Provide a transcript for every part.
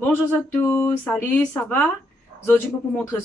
Bonjour à tous, salut, ça va? Aujourd'hui, pour vous montrer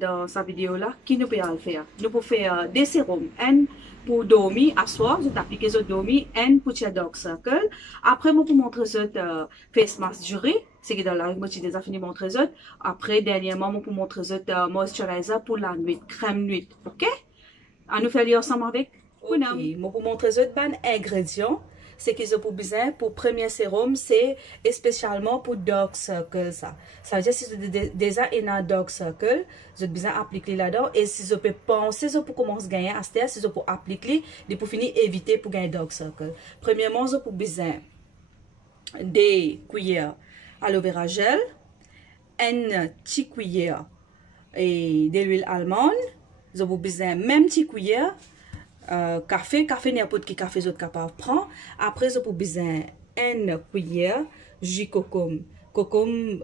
dans sa vidéo là, qui nous peut faire. Nous pouvons faire des sérums, un pour dormir à soir, vous appliquez ce dormir, un pour tirer dark circle. Après, je vous montrer ce face mask durée, c'est que dans la moi j'ai déjà fini de montrer ce. Après, dernièrement, je vous montrer ce moisturizer pour la nuit, crème nuit, ok? À nous faire ensemble avec. Ok, je vous montrer ce ban ingrédients. C'est qu'ils ont besoin pour premier sérum, c'est spécialement pour dark circle ça. Ça veut dire si vous avez déjà un dark circle, vous avez besoin d'appliquer là-dedans. Et si vous pouvez penser pour commencer à gagner à cette si vous pouvez appliquer, et pour finir éviter pour gagner dark circle. Premièrement, vous avez besoin des cuillères aloe vera gel, une petite cuillère et de l'huile allemande. Vous avez besoin même petite cuillère café n'importe quel café vous êtes capable de prendre. Après, vous avez besoin d'une cuillère jus cocombe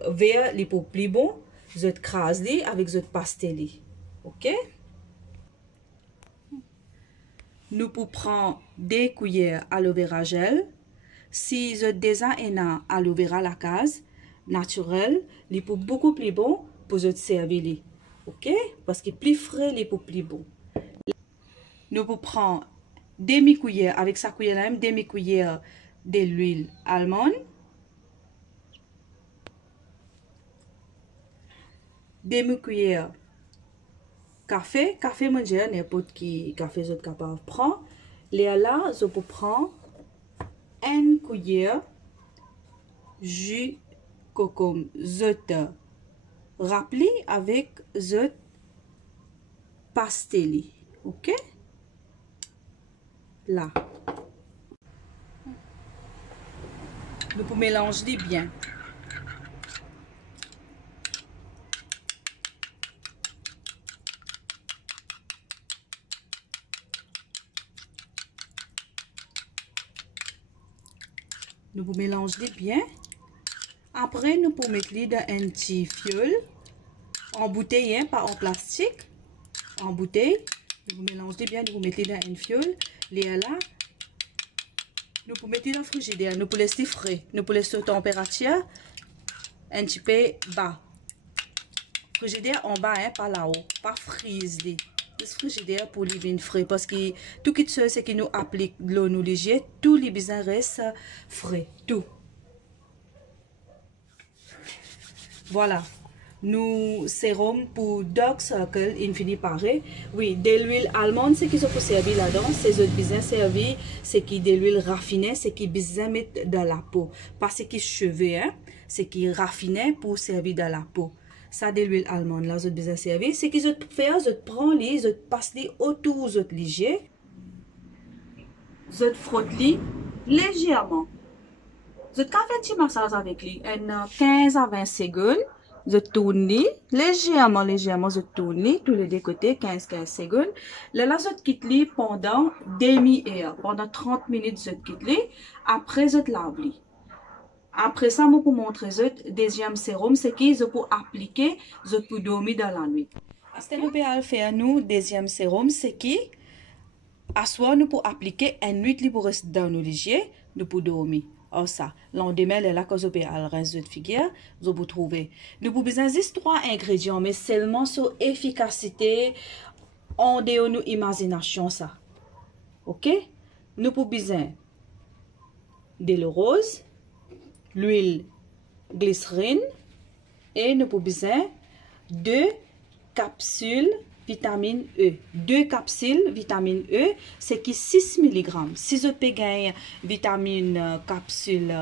vert, les pour plus bon. Vous êtes crasé avec votre pastel. Ok? Nous pouvons prendre des cuillères aloe vera gel. Si vous avez déjà un aloe vera la case naturel, il est beaucoup plus bon pour vous servir. Ok? Parce que plus frais, il est plus bon. Nous pouvons prendre demi-cuillère, avec sa cuillère même, demi-cuillère de l'huile allemande. Demi-cuillère café manger, n'importe qui café vous êtes capable de prendre. Là, je peux prendre une cuillère jus cocombe. Je te rappelle avec je pastel. Ok? Là. Nous pouvons mélanger bien. Nous pouvons mélanger bien. Après, nous pouvons mettre dans un petit fiole. En bouteille, hein, pas en plastique. En bouteille. Vous mélangez bien, vous mettez dans une fiole. Là, nous pouvons mettre dans le frigidaire. Nous pouvons laisser frais. Nous pouvons laisser température un petit peu bas. Frigidaire en bas, hein, pas là-haut. Pas frise. Le frigidaire pour les vins frais. Parce que tout qui se c'est que nous applique de l'eau nous léger. Tous les besoins restent frais. Tout. Voilà. Nous sérum pour dark circle infini pareil. Oui, de l'huile allemande, c'est qui se peut servir là-dedans. C'est autres besoin servir, c'est qui de l'huile raffinée, c'est qui besoin mettre dans la peau. Pas ce qui cheveux, hein, c'est qui raffiné pour servir dans la peau. Ça de l'huile allemande là, autres besoin servir. C'est qui se fait, je prends les, je passe les autour, je léger. Je frotte les légèrement. Je fais un petit massage avec lui, 15 à 20 secondes. Je tourne légèrement, je tourne tous les deux côtés, 15 secondes. Là, je quitte lui pendant demi-heure, pendant 30 minutes, je quitte lui. Après, je lave lui. Après ça, je peux montrer le deuxième sérum, c'est que je peux appliquer, je peux dormir dans la nuit. Ce que nous pouvons faire, nous, deuxième sérum, c'est que, à soir, nous pouvons appliquer une nuit pour rester dans nos légers, nous pouvons dormir. Oh ça, lendemain, là, quand vous avez le reste de figure, vous pouvez trouver. Nous pouvons besoin juste 3 ingrédients, mais seulement sur efficacité, en dehors de nos imagination, ça. Ok? Nous pouvons besoin de l'eau rose, l'huile glycérine, et nous pouvons besoin de capsules vitamine E. 2 capsules vitamine E, c'est qui 6 mg. Si je peux gagner vitamine capsule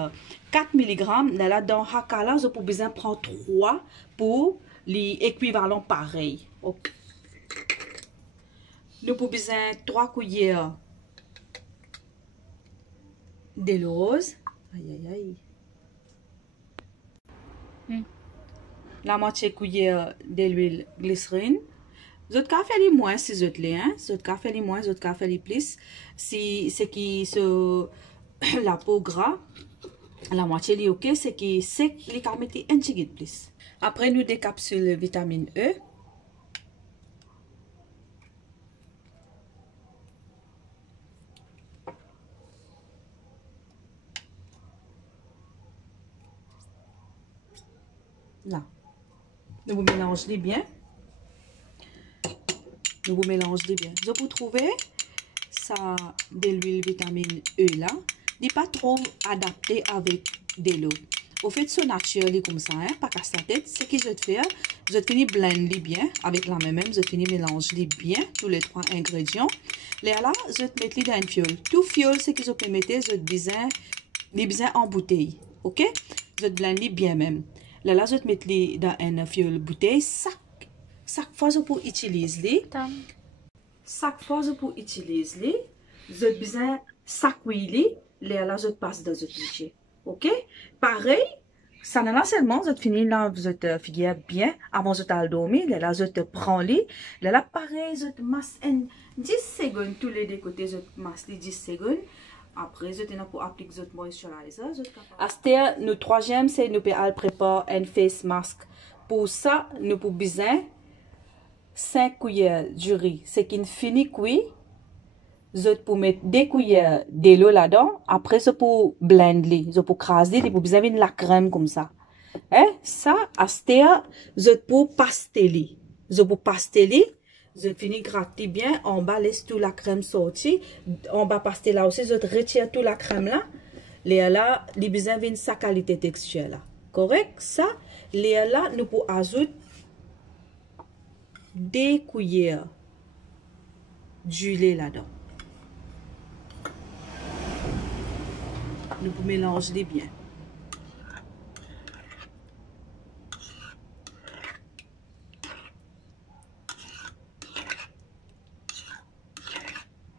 4 mg, là, dans Hakala, je peux besoin prendre 3 pour l'équivalent pareil. Okay. Nous pouvons besoin 3 cuillères de l'eau rose. Aïe, aïe, aïe. La moitié cuillère de l'huile glycérine. Vous avez faire les moins si vous êtes là, hein? Vous avez faire les moins, vous avez faire les plus. Si c'est qui se la peau gras, la moitié est ok, c'est qui sec, les qu'à mettre un petit peu plus. Après nous des capsules vitamine E. Là. Nous vous mélangez bien. Nous vous mélangez bien. Je peux trouver ça de l'huile vitamine E là. Il n'est pas trop adapté avec de l'eau. Au fait, ce naturel comme ça, hein, pas casse la tête. Ce que je vais faire, je vais finir blender bien avec la même. Je vais finir mélanger bien tous les 3 ingrédients. Là, je vais mettre dans une fiole. Tout fiole, ce que je peux mettre, je vais besoin en bouteille. Ok? Je vais blender bien même. Là, je vais mettre dans une fiole bouteille. Chaque fois, je peux utiliser. Chaque fois, je peux utiliser. Je vais besoin chaque huile. Là, je passe dans une bouteille. Ok? Pareil, ça n'a pas seulement, je finis là, vous figure bien, avant je t'ai dormi, là, je te prends lit, là, pareil, je te masse 10 secondes, tous les deux côtés, je te masse 10 secondes. Après, je t'ai pour appliquer votre moisturizer. Asté, le troisième, c'est nous pouvons préparer un face mask. Pour ça, nous pouvons besoin 5 cuillères de riz, c'est qu'il finit cuit. Je peux mettre 2 cuillères de l'eau là-dedans. Après, je peux blender. Je peux craser. Et puis, vous avez de la crème comme ça. Hein? Ça, à ce temps, je peux pasteler. Je peux pasteler. Je finis gratter bien. En bas, laisse toute la crème sortir. En bas, pasteler là aussi. Je retire toute la crème là. Là, les besoin de sa qualité textuelle là. Correct? Ça, là, nous pouvons ajouter 2 cuillères d'huile là-dedans. Nous pouvons mélanger bien.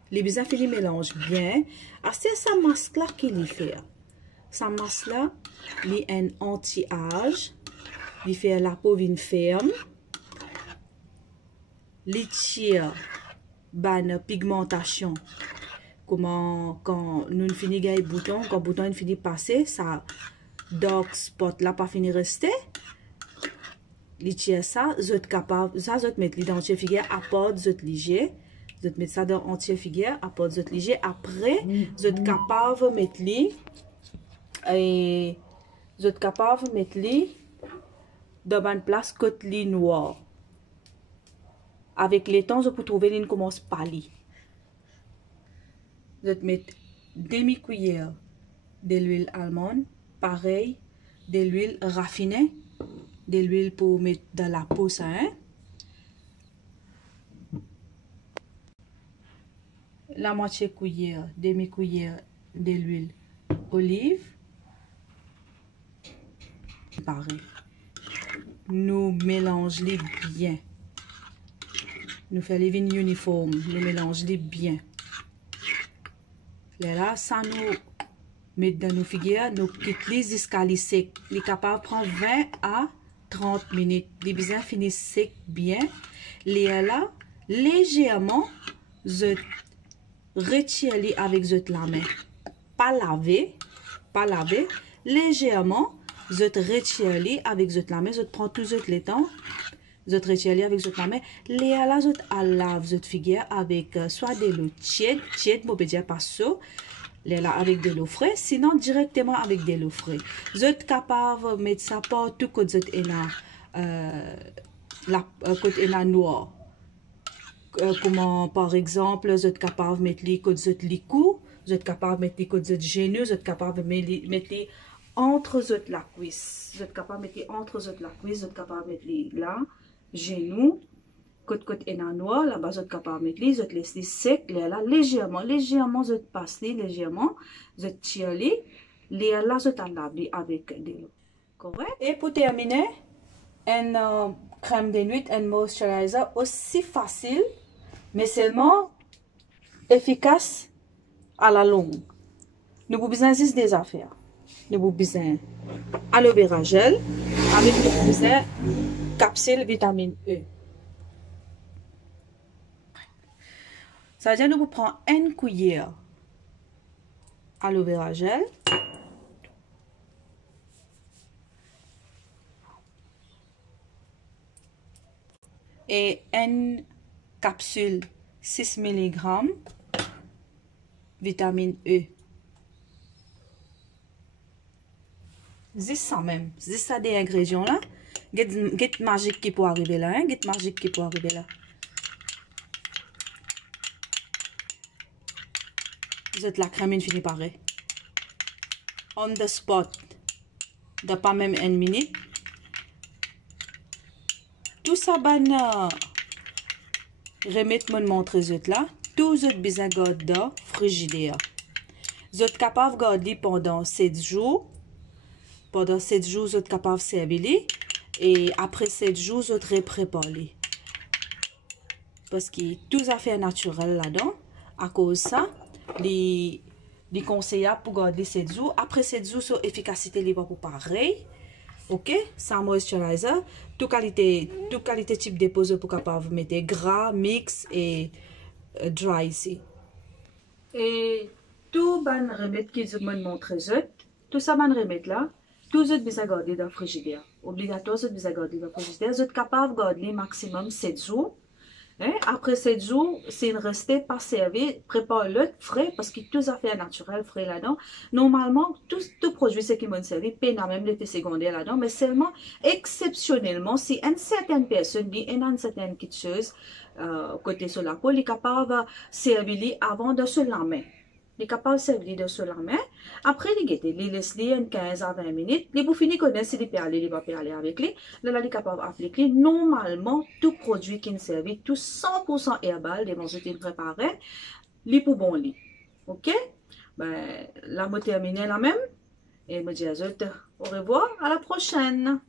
Les besoins finis mélange bien. C'est sa masque là qu'il fait. Sa masque là, il est un anti-âge. Il fait la peau une ferme. Il tire une pigmentation. Comment quand nous finissons les boutons, quand le bouton finit de passer, ça dark spot là pas fini rester. Il tire ça, vous êtes capable, ça vous mettre l'identité figure à part vous êtes léger. Vous êtes mettre ça dans entier figure à part vous êtes léger. Après, vous êtes capable de mettre li et vous êtes capable de mettre li dans une place côté li noir. Avec les temps, je peux trouver une commence pâlir. Vous êtes mettre demi-cuillère de l'huile allemande, pareil, de l'huile raffinée, de l'huile pour mettre dans la peau ça, hein? La moitié cuillère, demi-cuillère de l'huile olive. Pareil. Nous mélangeons bien. Nous faisons les vignes uniformes. Nous mélangeons bien. Là, ça nous met dans nos figures. Nous quittons jusqu'à les sec. Les capables de prendre 20 à 30 minutes. Les besoins finissent sec bien. Les là, légèrement, je retire avec la main. Pas laver. Légèrement, je retire avec la main. Je prends tout le temps. Je retire avec la main. Là, je lave votre figure avec soit de l'eau tiède, on peut dire pas chaud. Là, avec de l'eau fraîche, sinon directement avec de l'eau fraîche. Vous êtes capable de mettre ça partout quand vous êtes la noir. Comment, par exemple, vous êtes capable de mettre les quand vous êtes les coups, vous êtes capable de mettre les quand vous êtes genoux, vous êtes capable de mettre les entre la cuisse. Vous êtes capable de mettre les entre la cuisse, vous êtes capable de mettre les là, genoux. Côte et noir, là-bas, vous êtes capable de mettre les, vous êtes laissé sec, là, légèrement, vous êtes passé légèrement, vous êtes tiré, là, vous êtes lavé avec de l'eau. Correct? Et pour terminer, une crème de nuit, un moisturizer aussi facile, mais seulement efficace à la longue. Nous avons besoin juste des affaires. Nous avons besoin aloe vera gel, avec nous besoin capsule vitamine E. Ça veut dire que nous prenons une cuillère aloe vera gel. Et une capsule 6 mg vitamine E. Juste ça même. Juste ça des ingrédients là. Get magique qui peut arriver là, hein? Get magique qui peut arriver là. Vous êtes la crème infinie pareil. On the spot. De pas même une minute. Tout ça, ben, remettre mon montre là. Tout ce besoin de frigidaire. Vous êtes capable de garder pendant 7 jours. Pendant 7 jours, vous êtes capable de servir. Et après 7 jours, vous êtes préparé. Parce qu'il y a tout à fait naturel là-dedans. À cause de ça, les conseils pour garder 7 jours. Après 7 jours, son efficacité n'est pas pareil. Ok, sans moisturizer. Toute qualité type déposé pour capable mettre gras, mix et dry ici. Et tout ban remède qu'ils me montrent, tout ça ban remède là, tout ça besoin garder dans le frigidaire. Obligatoire, ça besoin garder dans le frigidaire. Vous êtes capable de garder maximum 7 jours. Hein? Après 7 jours, c'est resté pas servi, prépare-le frais parce qu'il y a tout à fait naturel frais là-dedans. Normalement, tout produit ce qui m'a servi, peine à même l'effet secondaire là-dedans, mais seulement exceptionnellement, si une certaine personne dit une certaine chose côté sur la peau, il est capable de servir avant de se laver. Il est capable de servir de se laver. Après, il laisse une 15 à 20 minutes. Il vous finir connaître s'il peut aller, il va pas aller avec lui. Là, il est capable d'appliquer. Normalement, tout produit qui est servi, tout 100% herbal, des manger préparés, il est pour bon lit. Ok? Ben, là, je termine la même. Et je me dis à vous, au revoir, à la prochaine.